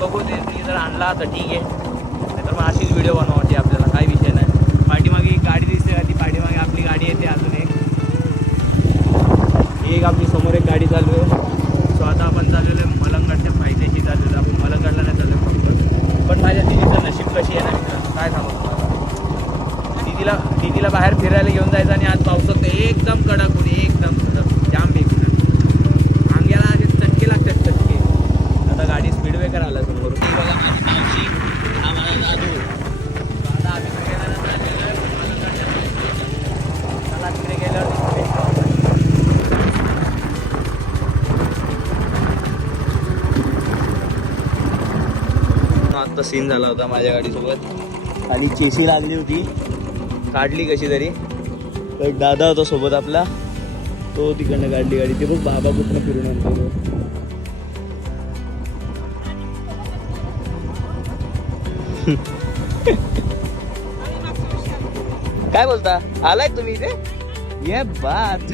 बघू ते जर आणला तर ठीक आहे, नाहीतर मग अशीच व्हिडिओ बनवायची आपल्याला, काही विषय नाही. पाठीमागे एक गाडी दिसते का, ती पाठीमागे आपली गाडी येते अजून एक आपली समोर एक गाडी चालू आहे. सो आता आपण चाललेलो आहे मलंगडच्या फायद्याशी चाललेलो. आपण मलंगडला नाही चाललो फक्त, पण माझ्या दिदीचं नशीब कशी आहे ना मित्रांनो, काय सांगू तुम्हाला. दिदीला बाहेर फिरायला घेऊन जायचं आणि आज पावसात एकदम कडक होते, एकदम कडक जाम बेकार. अंग्याला असे चटके लागतात चटके. आता गाडी स्पीड ब्रेकर आला समोर. हा माझा दादू. आता आम्ही सगळ्यांना चाललेलो आहे मलंगडच्या फायद्याशी. मला तिकडे गेल्यावर आता सीन झाला होता माझ्या गाडीसोबत. खाली चेसी लागली होती, काढली कशी तरी. तो एक दादा होता सोबत आपला, तो तिकडनं काढली गाडी. ते बघ बाबा कुठनं फिरून आणतो. काय बोलता, आलाय तुम्ही इथे? ये बात.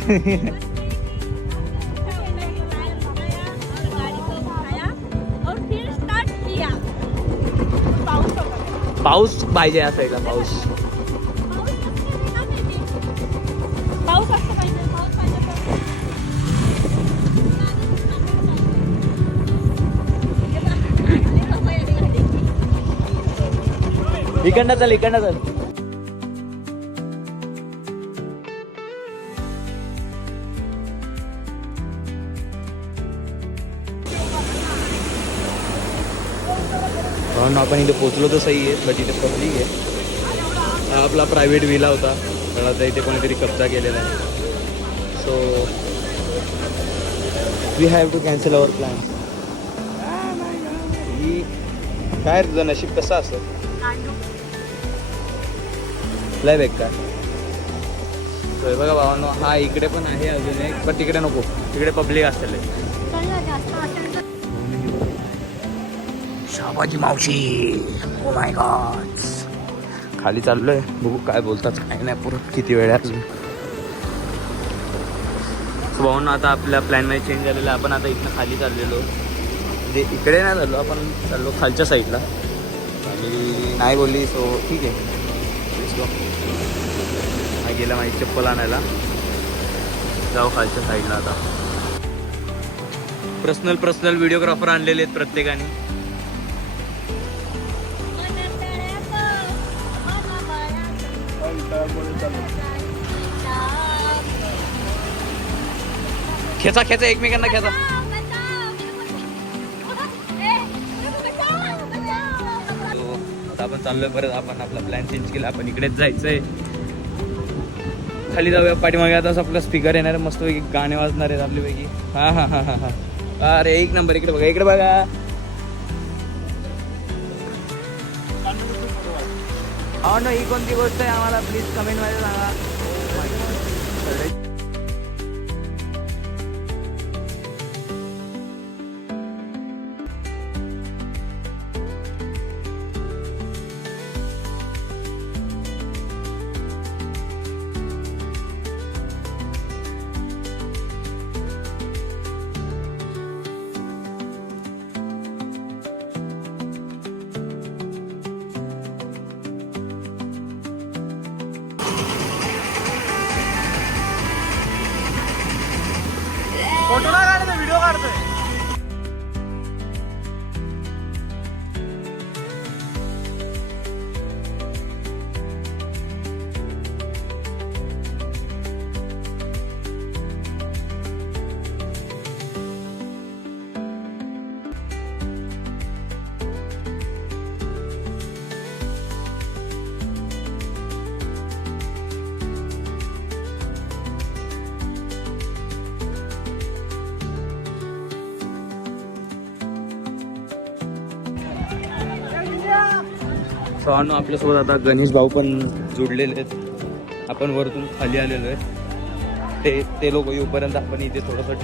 पाऊस पाहिजे या साईडला, पाऊस. इकडनं चल, इकडनं चल. म्हणून आपण इथे पोचलो तर सही आहे, बट इथे पब्लिक आहे. हा आपला प्रायव्हेट विला होता, तर आता इथे कोणीतरी कब्जा केलेला आहे. So we have to cancel our plan. काय तुझं नशीब कसं असतं, लय बेकार. तर बघा भावांनो, हा इकडे पण आहे अजून एक, पण तिकडे नको, तिकडे पब्लिक असेल. शाबाजी मावशी, ओ माय गॉड. खाली चाललोय, बघू काय बोलतात काय नाही, पुरं किती वेळ आहे अजून. भावांनो आता आपल्या प्लॅनमध्ये चेंज झालेला आहे. आपण आता इथनं खाली चाललेलो, म्हणजे इकडे नाही चाललो, आपण चाललो खालच्या साईडला. आणि नाही बोलली, सो ठीक आहे. हा गेला माझी चप्पल आणायला, जाऊ खालच्या साईडला. आता पर्सनल व्हिडिओग्राफर आणलेले आहेत प्रत्येकाने. खेचा एकमेकांना खेचा. आता आपण चाललोय परत, आपण आपला प्लॅन चेंज केला. आपण इकडेच जायचंय, खाली जाऊया. पाठीमागे आता आपला स्पीकर येणार, मस्त पैकी गाणे वाजणार आहेत आपल्यापैकी. हा हा हा हा हा, अरे एक नंबर. इकडे बघा, इकडे बघा. हो ना, ही कोणती गोष्ट आहे आम्हाला प्लीज कमेंट मध्ये सांगा. फोटो ना काढतोय, व्हिडिओ काढतोय. सो आपल्यासोबत आता गणेश भाऊ पण जुडलेले आहेत. आपण वरतून खाली आलेलो आहे. ते लोक येऊपर्यंत आपण इथे थोडंसं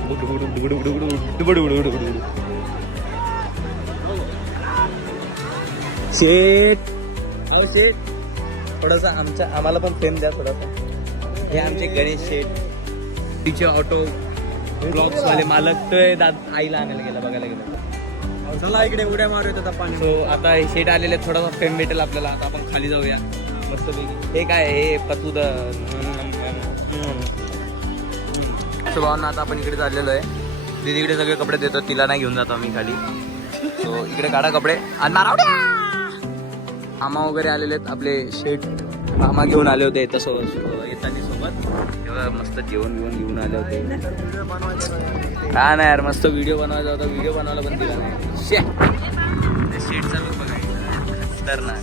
शेट. अरे शेट, थोडासा आम्हाला पण फेम द्या थोडासा. हे आमचे गणेश शेट, तिचे ऑटो ब्लॉक्स वाले मालक. तर आईला आणायला गेला, बघायला गेला. चला इकडे उड्या मारूया आता पाणी. सो आता हे शेट आलेले आहेत, थोडासा फेम भेटेल आपल्याला. आता आपण खाली जाऊया मस्तपैकी. हे काय हे पतूद. सो भावना आता आपण इकडे चाललेलो आहे. दीदीकडे सगळे कपडे देतो, तिला नाही घेऊन जातो आम्ही खाली. सो इकडे काढा कपडे. आणि मामा वगैरे आलेले आहेत आपले शेट. मामा घेऊन आले होते येताना सोबत. तेव्हा मस्त जेवण घेऊन आले होते. काय नाही यार, मस्त व्हिडिओ बनवायचा होता, व्हिडिओ बनवायला पण दिला नाही. शेट चालू बघायचं तर ना.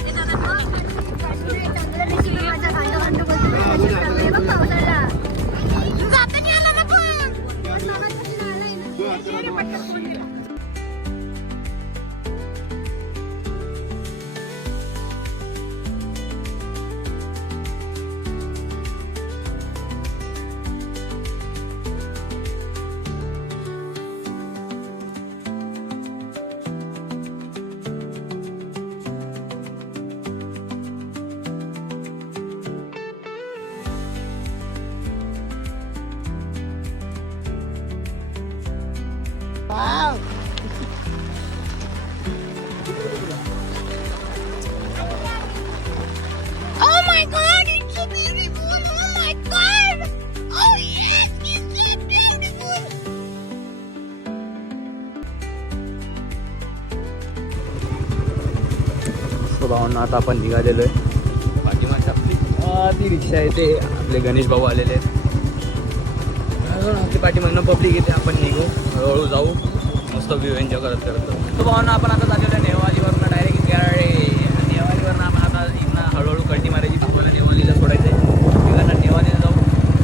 Oh my god, it's so beautiful! Oh my god! Oh yes, it's so beautiful! So भावांना आता आपण निघालेलो आहे. पाठीमागची आपली ती रिक्षा येते. आपले गणेश भाऊ आलेले आहेत. आपली पाठीमागनं पब्लिक येते. आपण निघू, हळूहळू जाऊ, मस्त व्ह्यू एन्जॉय करत. तो भावांना आपण आता चाललेलो आहे नेवालीवरनं डायरेक्ट गाडी. नेवालीवरनं आपण आता इथनं हळूहळू कल्टी मारायची. भावाला नेवालीला सोडायचं आहे. तिकडनं नेवालीला जाऊ.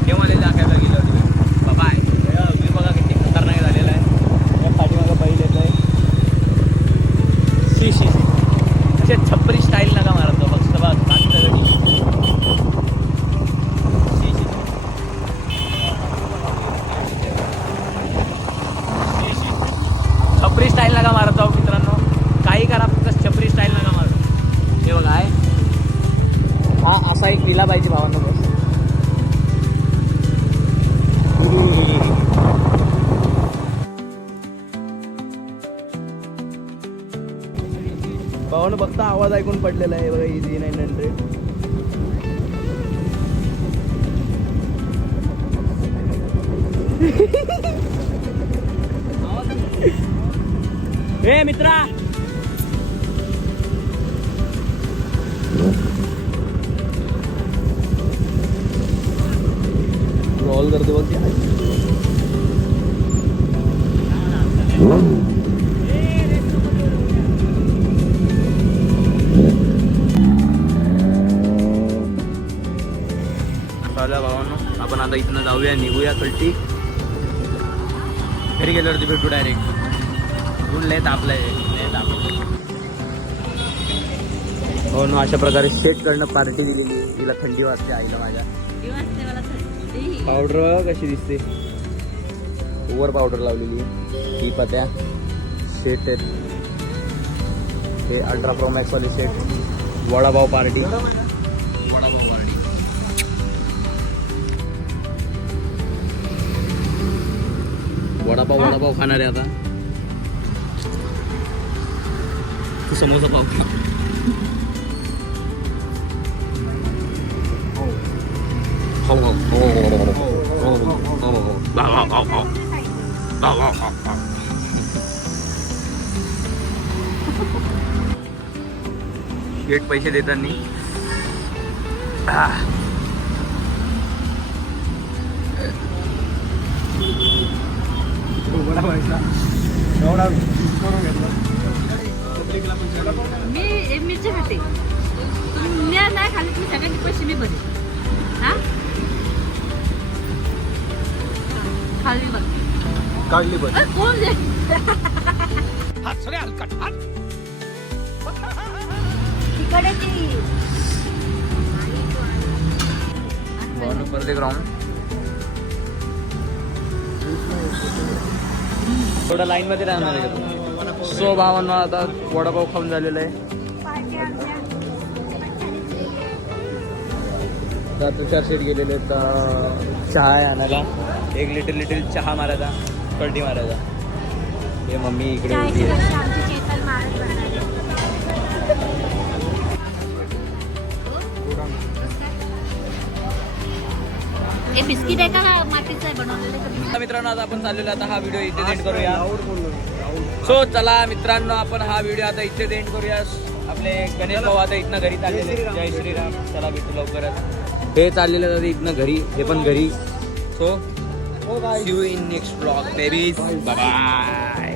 नेवालीला दाखवायला गेलो होतो. बाय. व्ह्यू बघा किती खतरनाक झालेला आहे. पाठीमागं बैल येत आहे. शी असे छपरी स्टाईल नका मारत तो. फक्त बघ छपरी स्टाईल नका मारत जाऊ मित्रांनो. काही करा, फक्त छपरी स्टाईल नका मारत. हे बघा आहे हा असा एक दिला पाहिजे भावांनो. बस भावानं फक्त आवाज ऐकून पडलेला आहे बघा. इझी 900. हे मित्रा रोल करते बघ. चला भावांनो, आपण आता इथनं जाऊया, निघूया कल्टी. घरी गेल्यावरती भेटू डायरेक्ट. ऊन लय तापलंय, लय तापलं. हो ना, अशा प्रकारे शेटकडनं पार्टी दिलेली. तिला थंडी वाजते आईला माझ्या. पावडर कशी दिसते, ओव्हर पावडर लावलेली. ही पत्या शेट आहेत. हे अल्ट्रा प्रो मॅक्स वाले शेट. Vada pav party, vada pav party. वडापाव खाणार आहे आता. तू समोसा पाव खा. शेट पैसे देताना मी खाते. तुम्ही नाही खाली, तुम्ही सगळ्यांचे पैसे मी भरेन. हा खाली बघ, काढली बघ. कोण दे तिकडे ती परत एक राऊंड. थोडं लाईन मध्ये राहणार आहे का? सो भावांना आता वडापाव खाऊन झालेला आहे. तुषार शेट गेलेले चहा आहे आणायला. एक लिटिल चहा मारायचा, कल्टी मारायचा. हे मम्मी इकडे हे बिस्किट आहे का मातीचं आहे बनवलेलं? तर मित्रांनो आता आपण चाललेलो आता हा व्हिडिओ इथे एंड करूया. सो चला मित्रांनो आपण हा व्हिडिओ आता इथे एंड करूया. आपले गणेश भाऊ आता इथनं घरी चाललेले. जय श्रीराम. चला भेटू लवकरच. हे चाललेलं आता इथनं घरी, हे पण घरी. So see you in next blog babies. Bye bye.